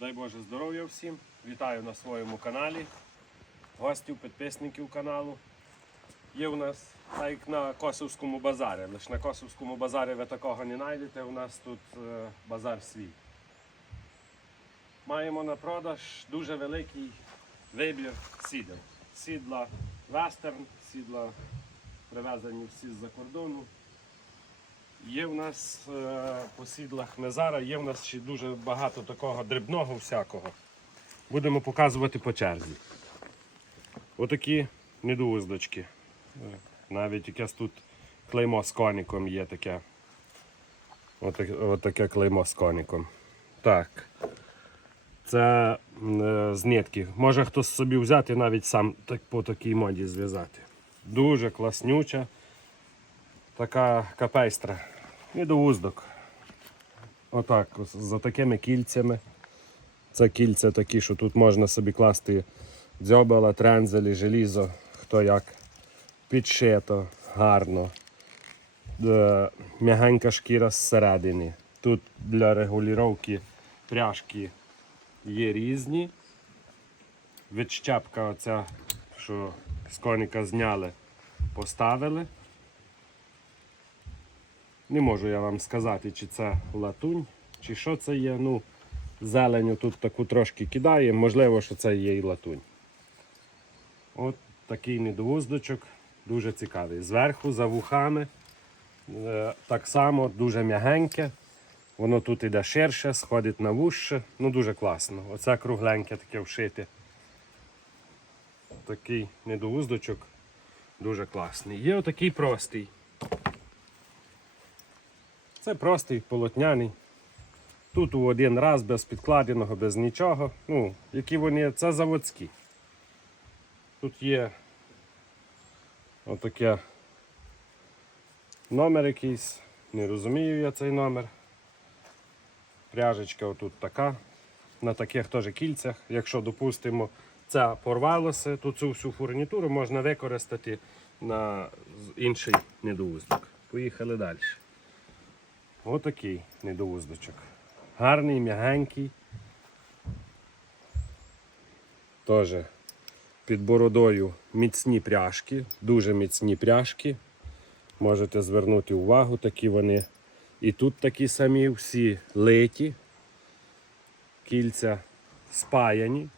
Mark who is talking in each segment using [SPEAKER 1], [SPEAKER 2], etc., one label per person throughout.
[SPEAKER 1] Дай Боже здоров'я всім. Вітаю на своєму каналі. Гостів, підписників каналу. Є у нас, як на Косовському базарі. Лише на Косовському базарі ви такого не знайдете. У нас тут е, базар свій. Маємо на продаж дуже великий вибір сідел. Сідла вестерн, сідла привезені всі з-за кордону. Є в нас е, по сідлах Мезара, є в нас ще дуже багато такого дрібного всякого. Будемо показувати по черзі. Отакі недоуздочки. Е, Навіть якесь тут клеймо з коником є таке. Отаке, клеймо з коником. Так. Це е, з нитки. Може хтось собі взяти навіть сам так, по такій моді зв'язати. Дуже класнюча. Така капейстра. Недоуздок. Отак, за такими кільцями. Це кільця такі, що тут можна собі класти дзьобала, трензелі, желізо, хто як. Підшито, гарно. Е, М'ягенька шкіра зсередини. Тут для регулювання пряжки є різні. Відщепка оця, що з коника зняли, поставили. Не можу я вам сказати, чи це латунь, чи що це є. Ну, зеленю тут таку трошки кидає, можливо, що це є і латунь. От такий недоуздочок, дуже цікавий. Зверху, за вухами, е, так само дуже м'ягеньке. Воно тут іде ширше, сходить на вужче. Ну дуже класно. Оце кругленьке таке вшите. Такий недоуздочок дуже класний. Є отакий простий. Це простий полотняний. Тут у один раз без підкладеного, без нічого. Ну, які вони, це заводські. Тут є отаке номер якийсь. Не розумію я цей номер. Пряжечка отут така. На таких теж кільцях. Якщо, допустимо, це порвалося, то цю всю фурнітуру можна використати на інший недоуздок. Поїхали далі. Отакий недоуздочок. Гарний, м'ягенький. Теж під бородою міцні пряжки, дуже міцні пряжки. Можете звернути увагу, такі вони. І тут такі самі всі литі, кільця спаяні.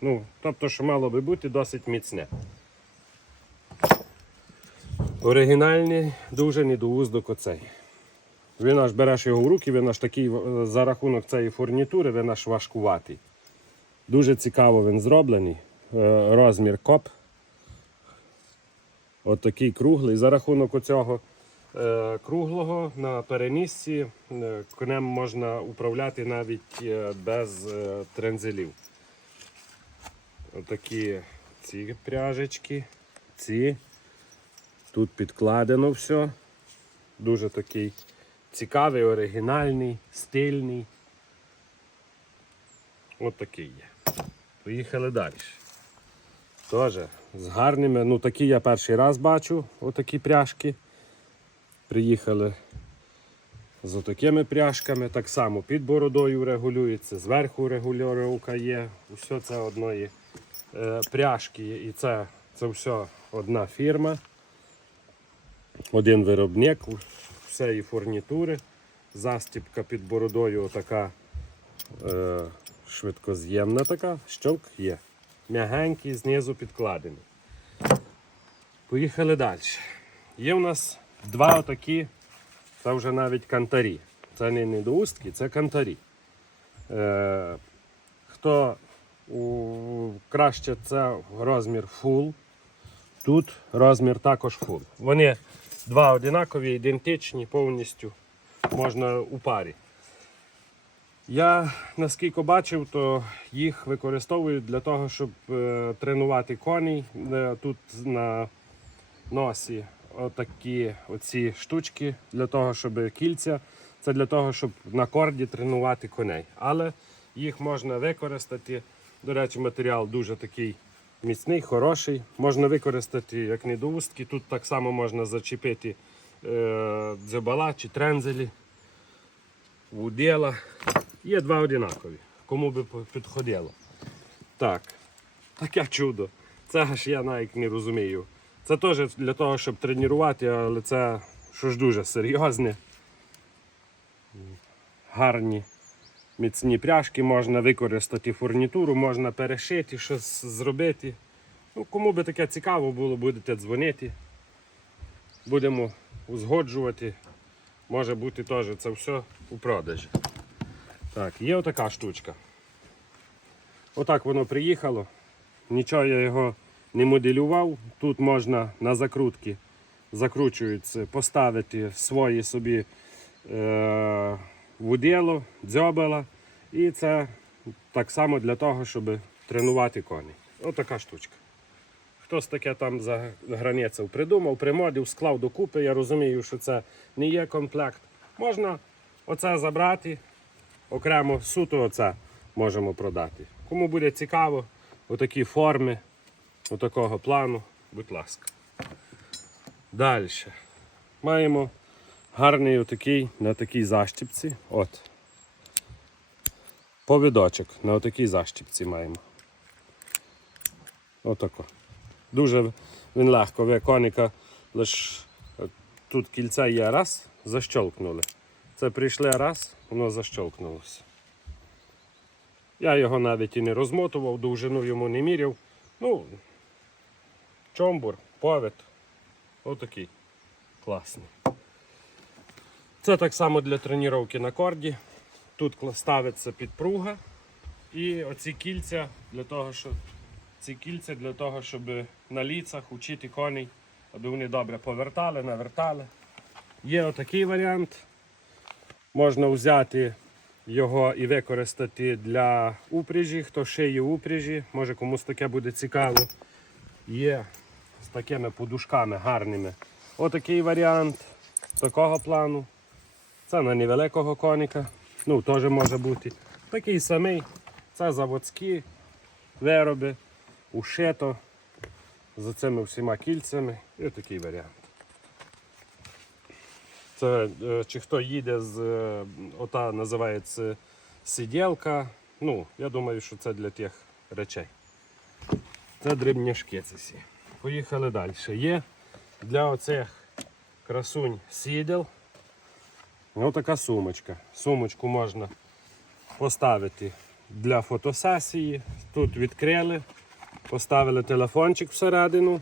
[SPEAKER 1] Ну, тобто, що мало би бути досить міцне. Оригінальний, дуже недоуздок оцей. Він аж береш його в руки, він аж такий е, за рахунок цієї фурнітури, він аж важкуватий. Дуже цікаво він зроблений. Е, Розмір коп. От такий круглий. За рахунок оцього е, круглого на перенісці конем можна управляти навіть без трензелів. Отакі ці пряжечки, ці. Тут підкладено все. Дуже такий цікавий, оригінальний, стильний. От такий є. Поїхали далі. Теж з гарними. Ну такі я перший раз бачу, отакі пряжки. Приїхали з отакими пряжками. Так само під бородою регулюється, зверху регулювання є. Усе це одної е, пряжки. І це, це все одна фірма. Один виробник всієї фурнітури. Застіпка під бородою така е, швидкоз'ємна така, щелк є. М'ягенький, знизу підкладений. Поїхали далі. Є у нас два отакі, це вже навіть кантарі. Це не недоустки, це кантарі. Е, хто у, краще це розмір full, тут розмір також full. Вони два одинакові, ідентичні, повністю можна у парі. Я наскільки бачив, то їх використовують для того, щоб е, тренувати коней. Е, тут на носі отакі оці штучки для того, щоб кільця. Це для того, щоб на корді тренувати коней. Але їх можна використати. До речі, матеріал дуже такий міцний, хороший. Можна використати як недоустки. Тут так само можна зачепити е, дзьобала чи трензелі, вудела. Є два одинакові. кому би підходило. Так, таке чудо. Це аж я навіть не розумію. Це теж для того, щоб тренувати, але це щось дуже серйозне. Гарні міцні пряжки, можна використати фурнітуру, можна перешити, щось зробити. Ну, кому би таке цікаво було, будете дзвонити. Будемо узгоджувати. Може бути теж це все у продажі. Так, є отака штучка. Отак воно приїхало. Нічого я його не моделював. Тут можна на закрутки закручуються, поставити свої собі е, вудило, дзьобела. І це так само для того, щоб тренувати коней. Отака штучка. Хтось таке там за границею придумав, примодив, склав докупи. Я розумію, що це не є комплект. Можна оце забрати, окремо суто оце можемо продати. Кому буде цікаво, отакі форми, отакого плану, будь ласка. Далі. Маємо гарний отакий на такій защіпці. От. Повідочок на отакій защіпці маємо. Отако. Дуже він легко. Ви коника лише тут кільця є раз, защолкнули. Це прийшли раз, воно защолкнулося. Я його навіть і не розмотував, довжину йому не міряв. Ну, чомбур, повід. Отакий. Класний. Це так само для тренування на корді. Тут ставиться підпруга. І оці кільця для того, щоб ці кільця для того, щоб на ліцах учити коней, аби вони добре повертали, навертали. Є отакий варіант. Можна взяти його і використати для упряжі, хто шиє упряжі, може комусь таке буде цікаво. Є з такими подушками гарними. Отакий варіант такого плану. Це на невеликого коника. Ну, теж може бути. Такий самий. Це заводські вироби, ушито за цими всіма кільцями. І такий варіант. Це е, чи хто їде з е, ота називається сиділка. Ну, я думаю, що це для тих речей. Це дрібняшки ці. Поїхали далі. Є для оцих красунь сідел. Ось така сумочка. Сумочку можна поставити для фотосесії. Тут відкрили, поставили телефончик всередину,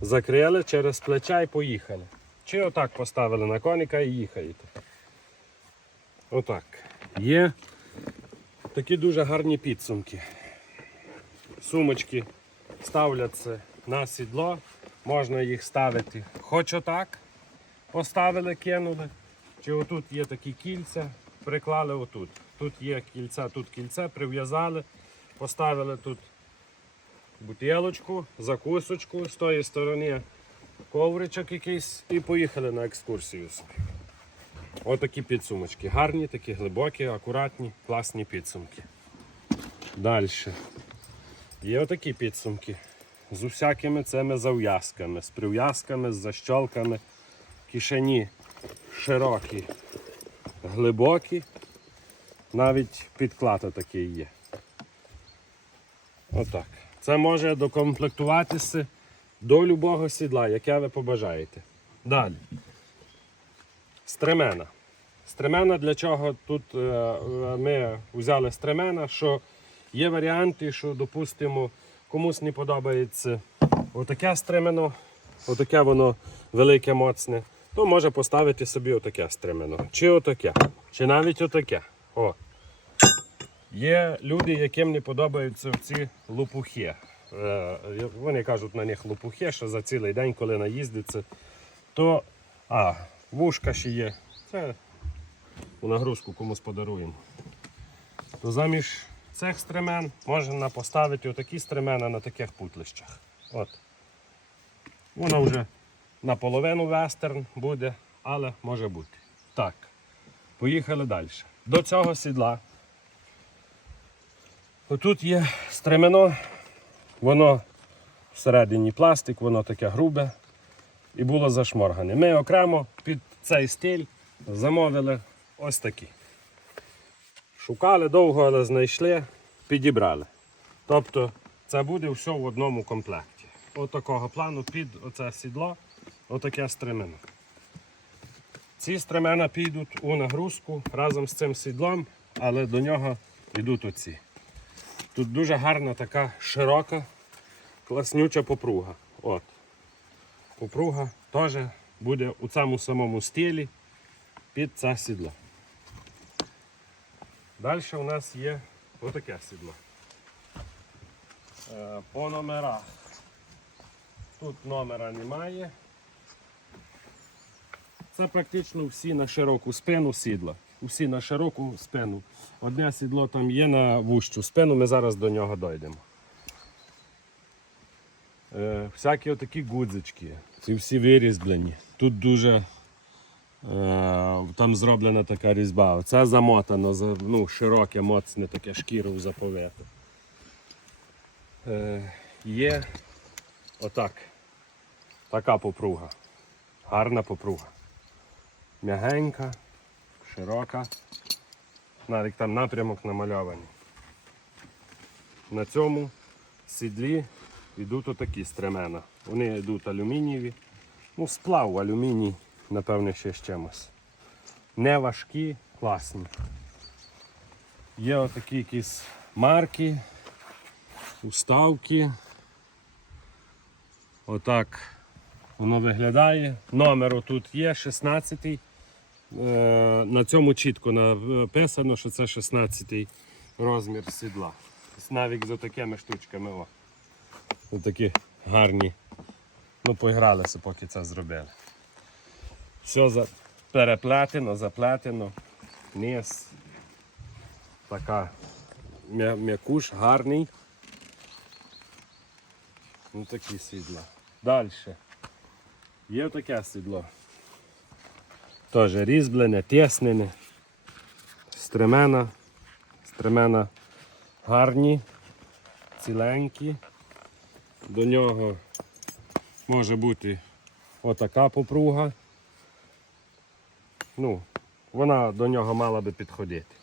[SPEAKER 1] закрили через плеча і поїхали. Чи отак поставили на коніка і їхаєте. Отак. Є такі дуже гарні підсумки. Сумочки ставляться на сідло, можна їх ставити хоч отак. Поставили, кинули. Чи отут є такі кільця, приклали отут. Тут є кільця, тут кільце, прив'язали, поставили тут бутилочку, закусочку, з тої сторони ковричок якийсь і поїхали на екскурсію собі. Отакі підсумочки. Гарні, такі глибокі, акуратні, класні підсумки. Далі. Є отакі підсумки. З усякими цими зав'язками, з прив'язками, з защолками. Кишені широкі, глибокі. Навіть підклад такий є. Отак. Це може докомплектуватися до любого сідла, яке ви побажаєте. Далі. Стремена. Стремена для чого тут е, ми взяли стремена, що є варіанти, що, допустимо, комусь не подобається отаке стремено, отаке воно велике, моцне, то може поставити собі отаке стремено. Чи отаке, чи навіть отаке. О. Є люди, яким не подобаються ці лопухи. Е, Вони кажуть на них лопухи, що за цілий день, коли наїздиться, то а, вушка ще є. Це у нагрузку комусь подаруємо. То заміж цих стремен можна поставити отакі стремена на таких путлищах. От. Воно вже наполовину вестерн буде, але може бути. Так, поїхали далі. До цього сідла. Отут є стремено, воно всередині пластик, воно таке грубе і було зашморгане. Ми окремо під цей стиль замовили ось такі. Шукали довго, але знайшли, підібрали. Тобто це буде все в одному комплекті. От плану під оце сідло, отаке стремено. Ці стремена підуть у нагрузку разом з цим сідлом, але до нього йдуть оці. Тут дуже гарна така широка, класнюча попруга. От. Попруга теж буде у цьому самому стилі під це сідло. Далі у нас є отаке сідло. Е, По номерах. Тут номера немає. Це практично всі на широку спину сідла. Усі на широку спину. Одне сідло там є на вущу спину, ми зараз до нього дійдемо. Е, всякі отакі гудзички. Ці всі вирізблені. Тут дуже е, там зроблена така різьба. Оце замотано, ну, широке, моцне таке шкіру заповите. Е, є отак. Така попруга. Гарна попруга. М'ягенька, широка. Навіть там напрямок намальований. На цьому сідлі йдуть отакі стремена. Вони йдуть алюмінієві. Ну, сплав алюміній, напевне, ще з чимось. Не важкі, класні. Є отакі якісь марки, уставки. Отак воно виглядає. Номер тут є 16. Е, На цьому чітко написано, що це 16 розмір сідла. Навіть з такими штучками. О. Отакі гарні. Ну, поігралися, поки це зробили. Все за... переплетено, заплетено. Низ. Така м'якуш, гарний. Ну такі сідла. Далі. Є таке сідло. Теж різьблене, тіснене. Стремена. Стремена гарні, ціленькі. До нього може бути отака попруга. Ну, вона до нього мала би підходити.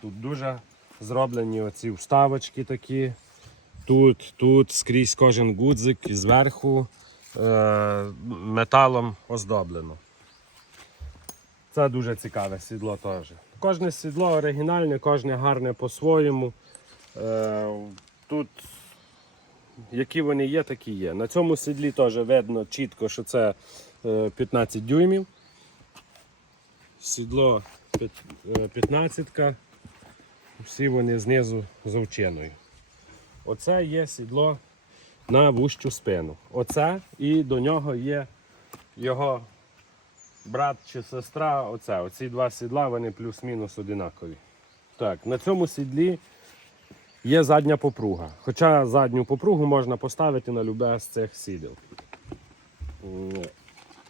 [SPEAKER 1] Тут дуже зроблені оці вставочки такі. Тут, тут скрізь кожен гудзик і зверху е, металом оздоблено. Це дуже цікаве сідло теж. Кожне сідло оригінальне, кожне гарне по-своєму. Е, тут які вони є, такі є. На цьому сідлі теж видно чітко, що це е, 15 дюймів. Сідло п'ят- е, 15. Всі вони знизу з. Оце є сідло на вущу спину. Оце і до нього є його брат чи сестра. Оце. Оці два сідла вони плюс-мінус одинакові. Так, на цьому сідлі є задня попруга. Хоча задню попругу можна поставити на любе з цих сідел.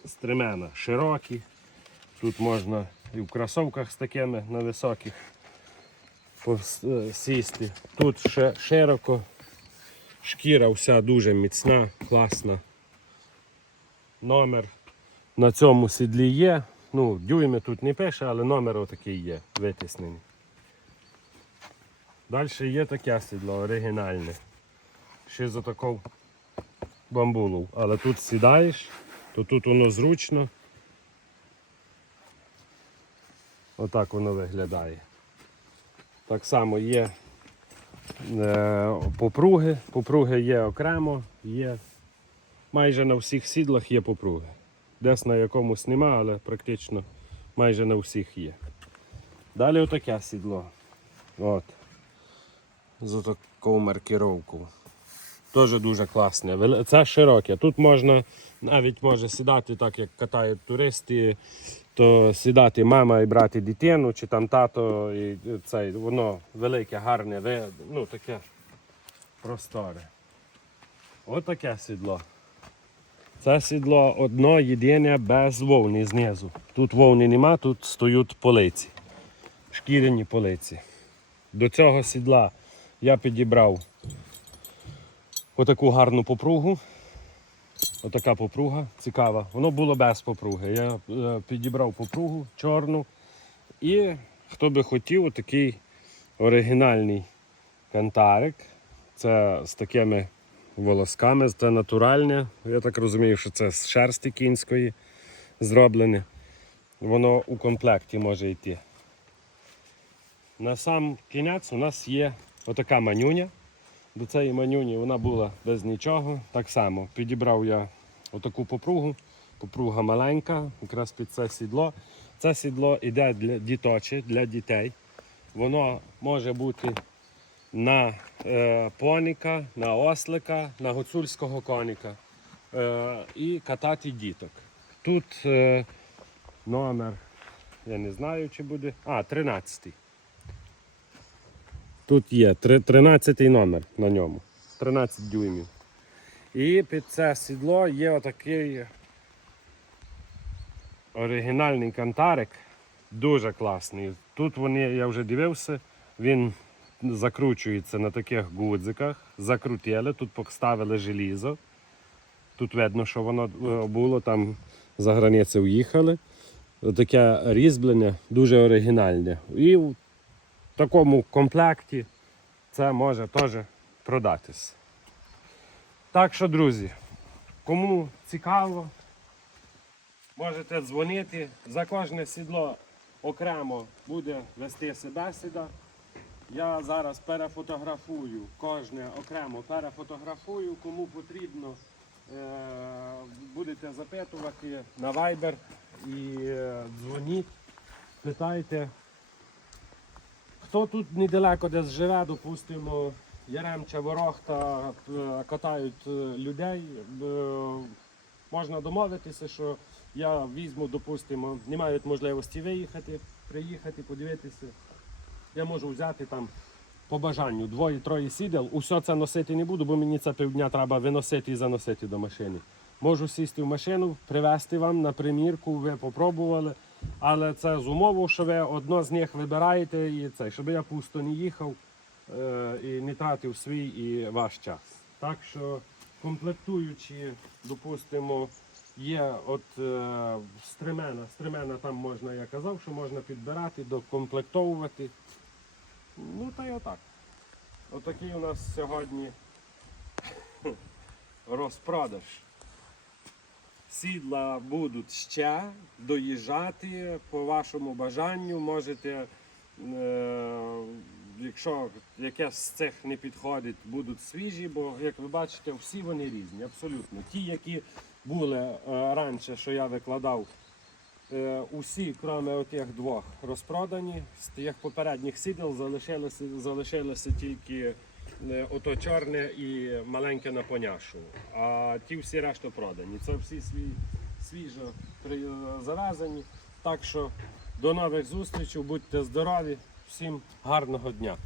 [SPEAKER 1] Стремена широкі. Тут можна і в кросовках з такими на високих е, сісти. Тут ще широко. Шкіра вся дуже міцна, класна. Номер на цьому сідлі є. Ну, дюйми тут не пише, але номер отакий є, витиснений. Далі є таке сідло оригінальне. Ще за такою бамбулу. Але тут сідаєш, то тут воно зручно. Отак воно виглядає. Так само є е, попруги. Попруги є окремо, є майже на всіх сідлах є попруги. Десь на якомусь нема, але практично майже на всіх є. Далі отаке сідло. От. За таку маркіровку. Теж дуже класне. Це широке. Тут можна навіть може сідати так, як катають туристи, то сідати мама і брати дитину, чи там тато, і цей, воно велике, гарне, ну таке просторе. Отаке сідло. Це сідло одно єдине без вовни знизу. Тут вовни нема, тут стоять полиці. Шкіряні полиці. До цього сідла я підібрав отаку гарну попругу. Отака попруга цікава. Воно було без попруги. Я е, підібрав попругу чорну. І хто би хотів, отакий оригінальний кантарик. Це з такими волосками, це натуральне. Я так розумію, що це з шерсті кінської зроблене. Воно у комплекті може йти. На сам кінець у нас є отака манюня. До цієї манюні вона була без нічого. Так само підібрав я отаку попругу. Попруга маленька, якраз під це сідло. Це сідло йде для діточе, для дітей. Воно може бути на е, поніка, на ослика, на гуцульського коніка е, і катати діток. Тут е, номер, я не знаю, чи буде. А, 13. Тут є 13 номер на ньому. 13 дюймів. І під це сідло є отакий оригінальний кантарик. Дуже класний. Тут вони, я вже дивився, він закручується на таких гудзиках, закрутили, тут поставили желізо. Тут видно, що воно е, було там за границю уїхали. Таке різьблення дуже оригінальне. І в такому комплекті це може теж продатись. Так що, друзі, кому цікаво, можете дзвонити. За кожне сідло окремо буде вести себе сюди. Я зараз перефотографую кожне окремо перефотографую, кому потрібно. е, Будете запитувати на Viber і е, дзвоніть, питайте. Хто тут недалеко десь живе, допустимо, Яремча, Ворохта, е, катають людей. Можна домовитися, що я візьму, допустимо, не мають можливості виїхати, приїхати, подивитися. Я можу взяти там по бажанню двоє-троє сідел. Усе це носити не буду, бо мені це півдня треба виносити і заносити до машини. Можу сісти в машину, привезти вам на примірку, ви попробували. Але це з умовою, що ви одно з них вибираєте і це, щоб я пусто не їхав е, і не тратив свій і ваш час. Так що комплектуючи, допустимо, є от е, стремена. Стремена там можна, я казав, що можна підбирати, докомплектовувати. Ну та й отак. Отакий у нас сьогодні розпродаж. Сідла будуть ще доїжджати по вашому бажанню. Можете, е, якщо якесь з цих не підходить, будуть свіжі, бо як ви бачите, всі вони різні, абсолютно. Ті, які були е, раніше, що я викладав, усі, крім отих двох, розпродані. З тих попередніх сідел залишилося, залишилося тільки е, ото чорне і маленьке на поняшу. А ті всі решта продані. Це всі сві, свіжо при- завезені. Так що до нових зустрічей, будьте здорові, всім гарного дня.